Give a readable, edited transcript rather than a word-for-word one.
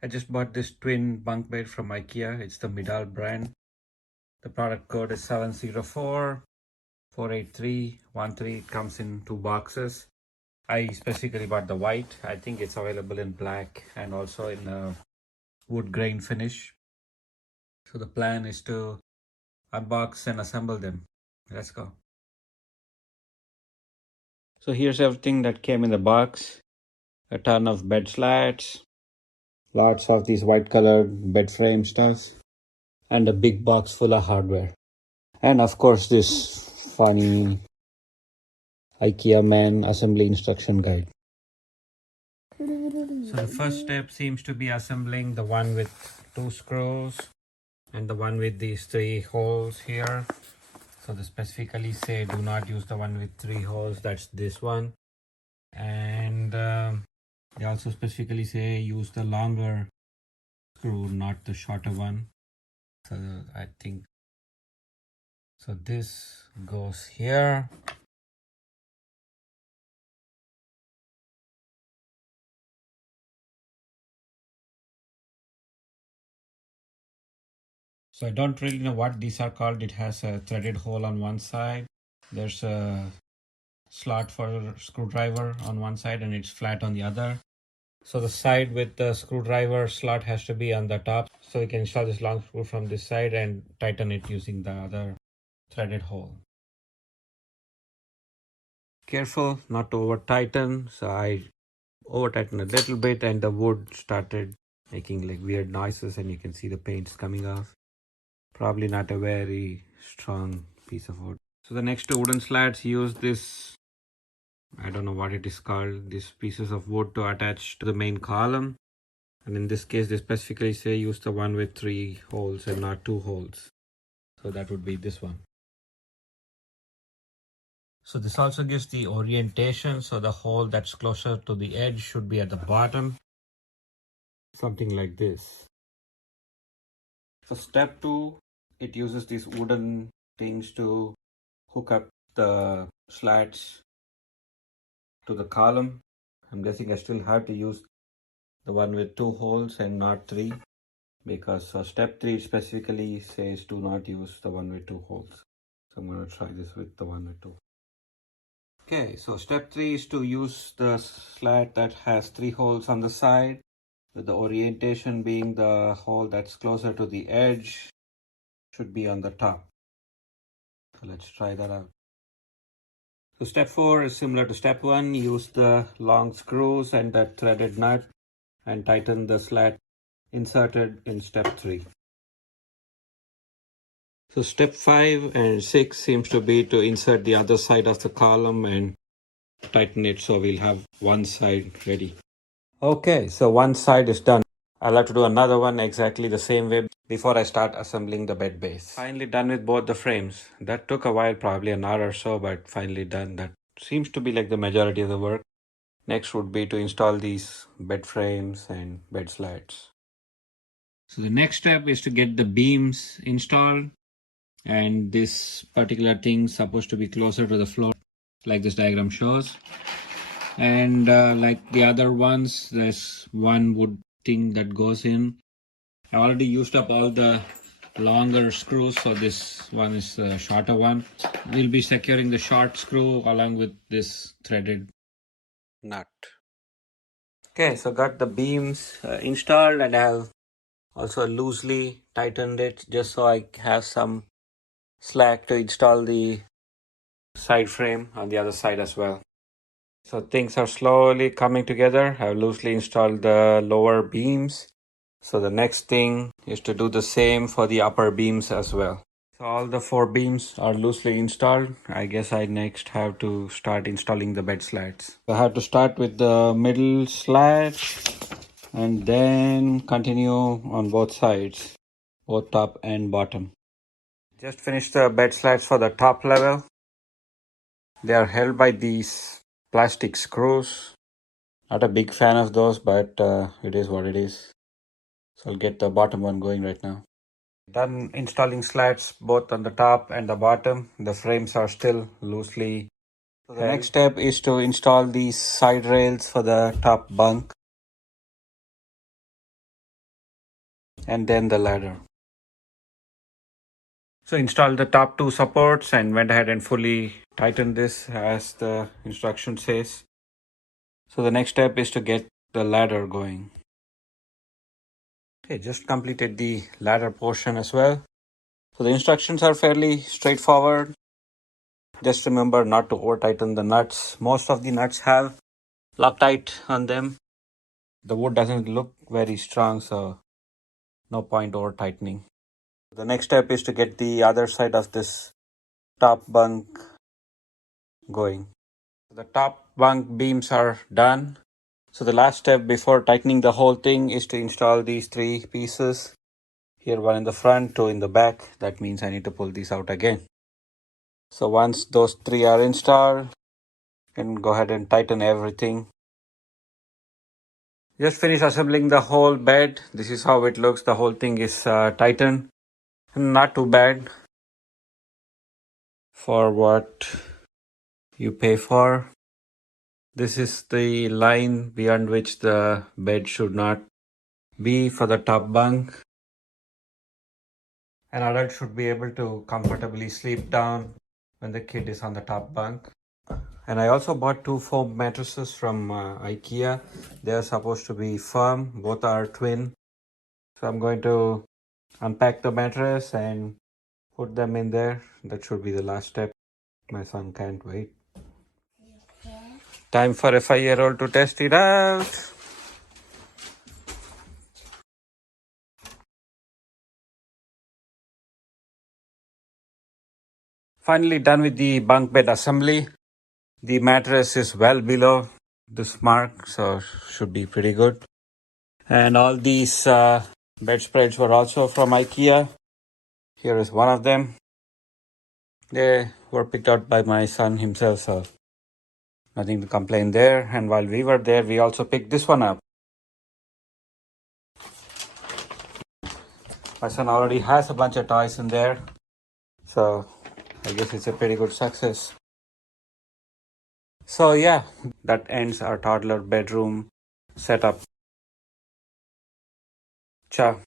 I just bought this twin bunk bed from Ikea. It's the Mydal brand. The product code is 704-483-13. It comes in 2 boxes. I specifically bought the white. I think it's available in black and also in a wood grain finish. So the plan is to unbox and assemble them. Let's go. So here's everything that came in the box. A ton of bed slats, lots of these white colored bed frame stuff, and a big box full of hardware. And of course this funny IKEA man assembly instruction guide. So the first step seems to be assembling the one with 2 screws and the one with these 3 holes here. So they specifically say do not use the one with 3 holes, that's this one. And they also specifically say use the longer screw, not the shorter one. So I think so this goes here. So I don't really know what these are called. It has a threaded hole on one side. There's a slot for a screwdriver on one side and it's flat on the other. So the side with the screwdriver slot has to be on the top. So you can install this long screw from this side and tighten it using the other threaded hole. Careful not to over tighten. So I over tightened a little bit and the wood started making like weird noises and you can see the paint's coming off. Probably not a very strong piece of wood. So the next 2 wooden slats use this, I don't know what it is called, these pieces of wood to attach to the main column. And in this case, they specifically say use the one with 3 holes and not 2 holes. So that would be this one. So this also gives the orientation. So the hole that's closer to the edge should be at the bottom. Something like this. For step 2, it uses these wooden things to hook up the slats to the column. I'm guessing I still have to use the one with 2 holes and not 3 because step 3 specifically says do not use the one with 2 holes. So I'm going to try this with the one with 2. Okay, so step 3 is to use the slat that has 3 holes on the side, with the orientation being the hole that's closer to the edge should be on the top. So let's try that out. So step 4 is similar to step 1. Use the long screws and that threaded nut and tighten the slat inserted in step 3. So step 5 and 6 seems to be to insert the other side of the column and tighten it so we'll have one side ready. Okay, so one side is done. I'll have to do another one exactly the same way before I start assembling the bed base. Finally done with both the frames. That took a while, probably an hour or so, but finally done. That seems to be like the majority of the work. Next would be to install these bed frames and bed slats. So the next step is to get the beams installed, and this particular thing is supposed to be closer to the floor like this diagram shows. And like the other ones, there's one wood thing that goes in. I already used up all the longer screws, so this one is the shorter one. We'll be securing the short screw along with this threaded nut. Okay, so got the beams installed, and I have also loosely tightened it just so I have some slack to install the side frame on the other side as well. So things are slowly coming together. I've loosely installed the lower beams. So the next thing is to do the same for the upper beams as well. So all the 4 beams are loosely installed. I guess I next have to start installing the bed slats. I have to start with the middle slat and then continue on both sides, both top and bottom. Just finished the bed slats for the top level. They are held by these plastic screws. Not a big fan of those, but it is what it is. So I'll get the bottom one going right now. Done installing slats both on the top and the bottom. The frames are still loosely held. The next step is to install these side rails for the top bunk. and then the ladder. So installed the top two supports and went ahead and fully tightened this as the instruction says. So the next step is to get the ladder going. Okay, just completed the ladder portion as well. So the instructions are fairly straightforward. Just remember not to over tighten the nuts. Most of the nuts have Loctite on them. The wood doesn't look very strong, so no point over tightening. The next step is to get the other side of this top bunk going. The top bunk beams are done. So the last step before tightening the whole thing is to install these three pieces. Here one in the front, two in the back. That means I need to pull these out again. So once those three are installed, you can go ahead and tighten everything. Just finished assembling the whole bed. This is how it looks. The whole thing is tightened. Not too bad for what you pay for. This is the line beyond which the bed should not be for the top bunk. An adult should be able to comfortably sleep down when the kid is on the top bunk. And I also bought two foam mattresses from Ikea. They are supposed to be firm. Both are twin. So I'm going to unpack the mattress and put them in there. That should be the last step. My son can't wait. Time for a 5-year-old to test it out. Finally done with the bunk bed assembly. The mattress is well below this mark, so should be pretty good. And all these bedspreads were also from Ikea. Here is one of them. They were picked out by my son himself, so nothing to complain there. And while we were there, we also picked this one up. My son already has a bunch of toys in there, so I guess it's a pretty good success. So yeah, that ends our toddler bedroom setup. Ciao.